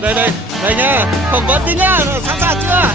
đây nhá, phỏng vấn đi nhá, sẵn sàng chưa?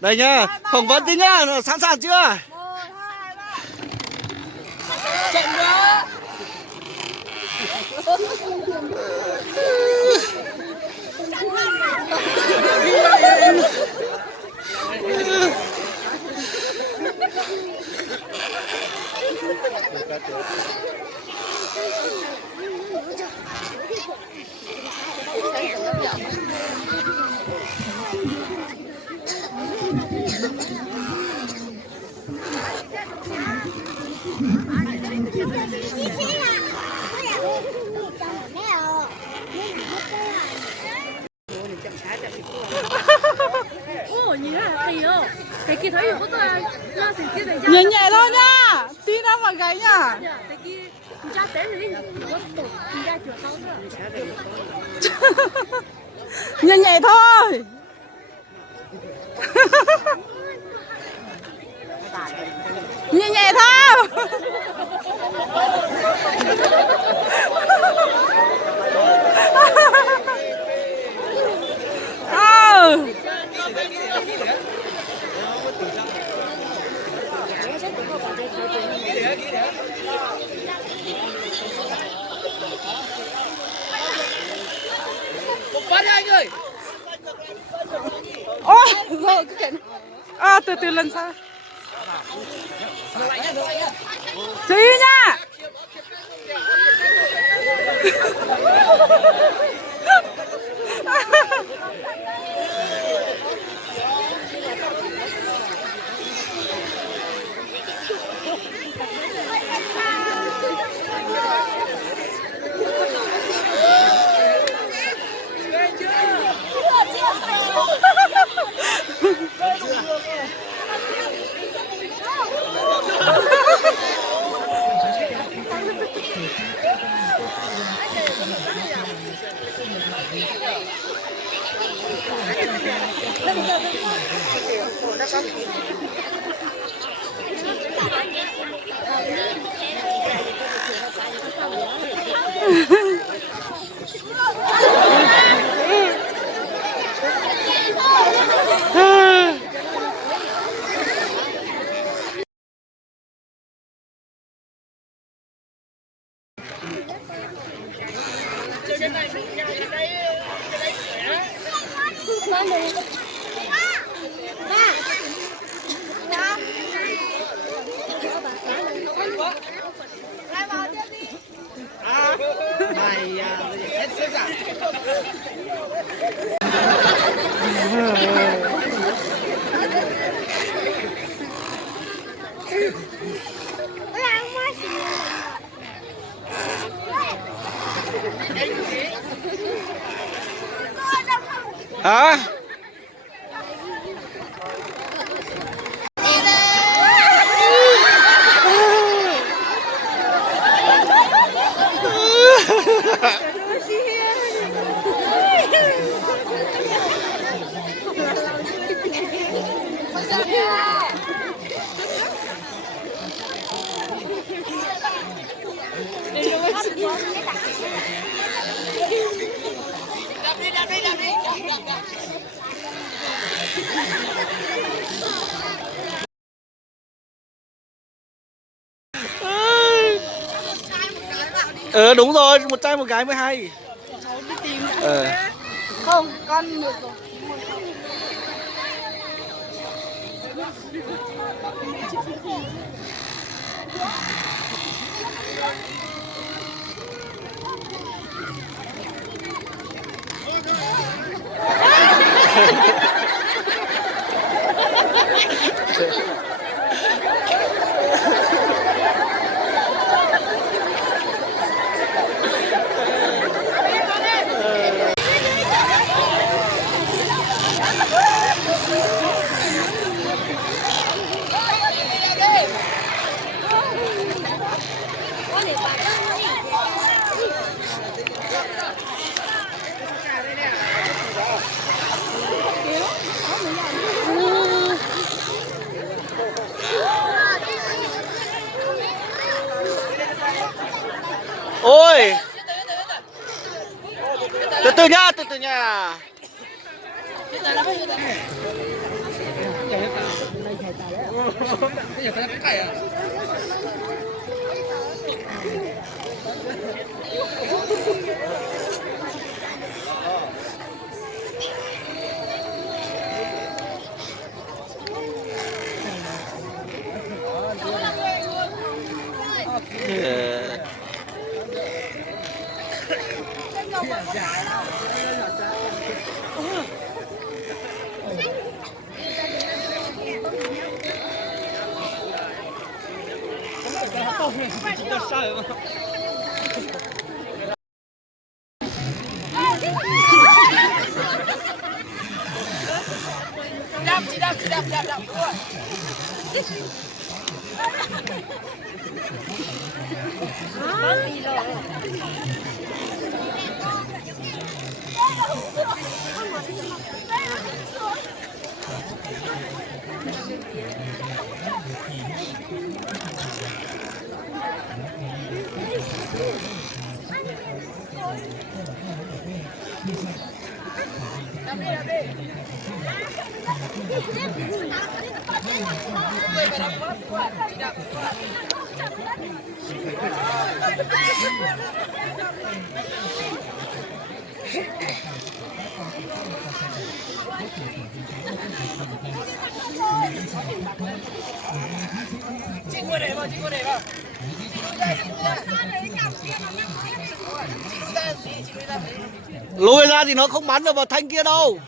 Đây nhá, phỏng vấn đi nhá, sẵn sàng chưa? Chạy nữa. Nhẹ nhẹ thôi nha, tí đâu mà gáy nha. Nhẹ nhẹ thôi. Nhẹ nhẹ thôi. Bắt hai người. Ôi, rồi cái à, từ lần sau. Chú ý nha. Hả? Đúng rồi, một trai một gái mới hay. Không, con được rồi. Ôi, từ từ nha, từ từ nha. Lùi ra thì nó không bắn được vào thanh kia đâu.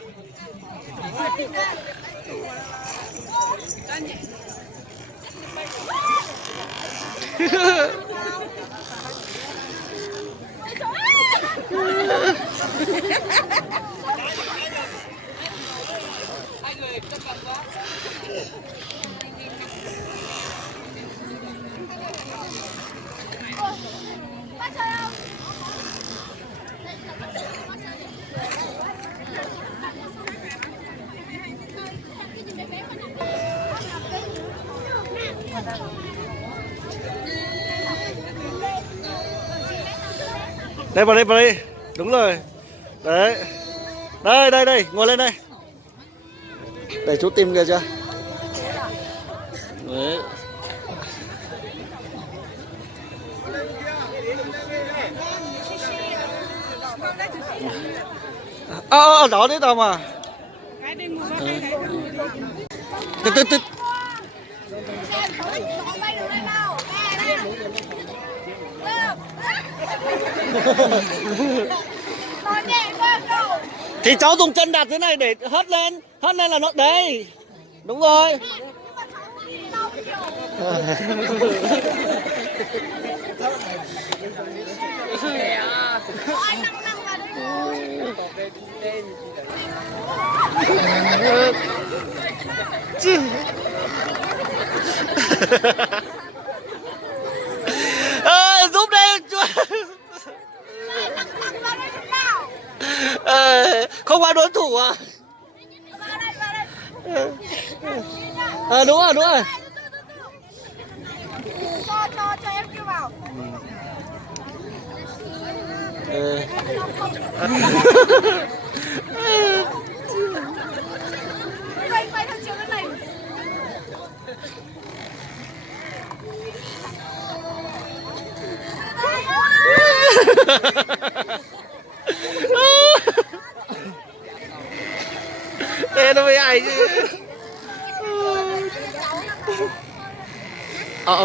Đây vào đây, đúng rồi. Đấy. Đây, ngồi lên đây. Để chú tìm kìa chưa. Đấy. Ở đó đấy tao mà. Từ. Thì cháu dùng chân đạp thế này để hất lên là nó đây. Đúng rồi. Giúp đây. Không ai đối thủ à? Đúng rồi. Cho em kêu vào. Quay theo chiều bên này.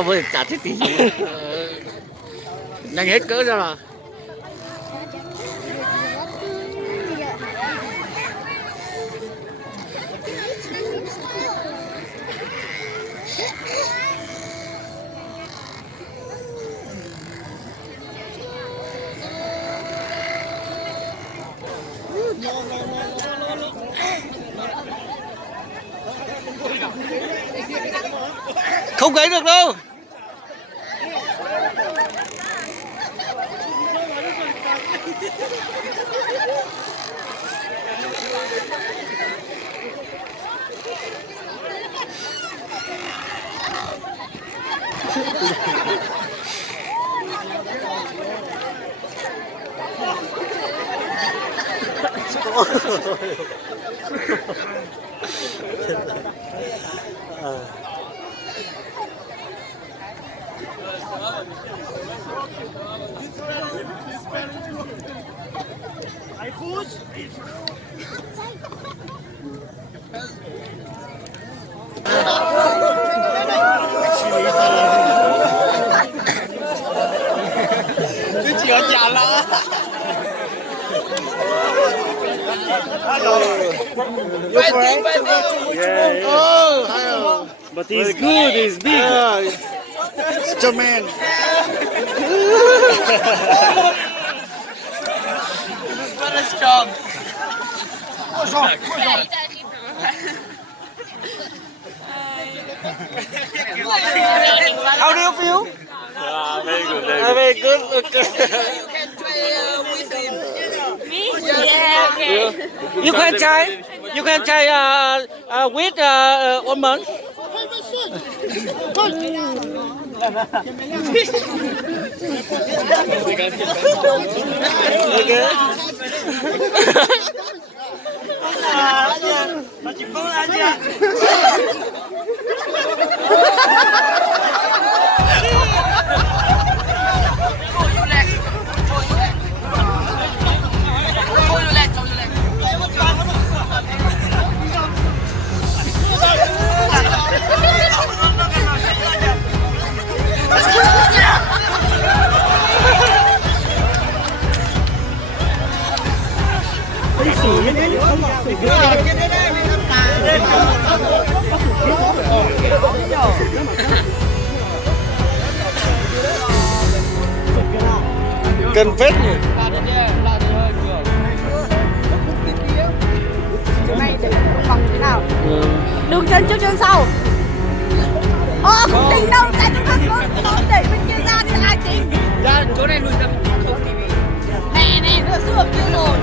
Với trả thiết tí nhanh hết cỡ ra mà. Không gãy được đâu. Chỉ có chả lắm. Yeah. Oh, but he's good. He's big. It's your man. Very strong. How do you feel? Very good, very Ah, very good. Okay. You can play with him. Me? Yeah, okay. You can try. You can try with 1 month. Okay. Cần phết nhỉ. Mày để bằng thế nào? Đường chân trước chân sau. Không tính đâu, tại nó không đẩy bên kia ra thì ai tính? Ra chỗ này lùi ra không TV. Nè, nữa xưa kia rồi.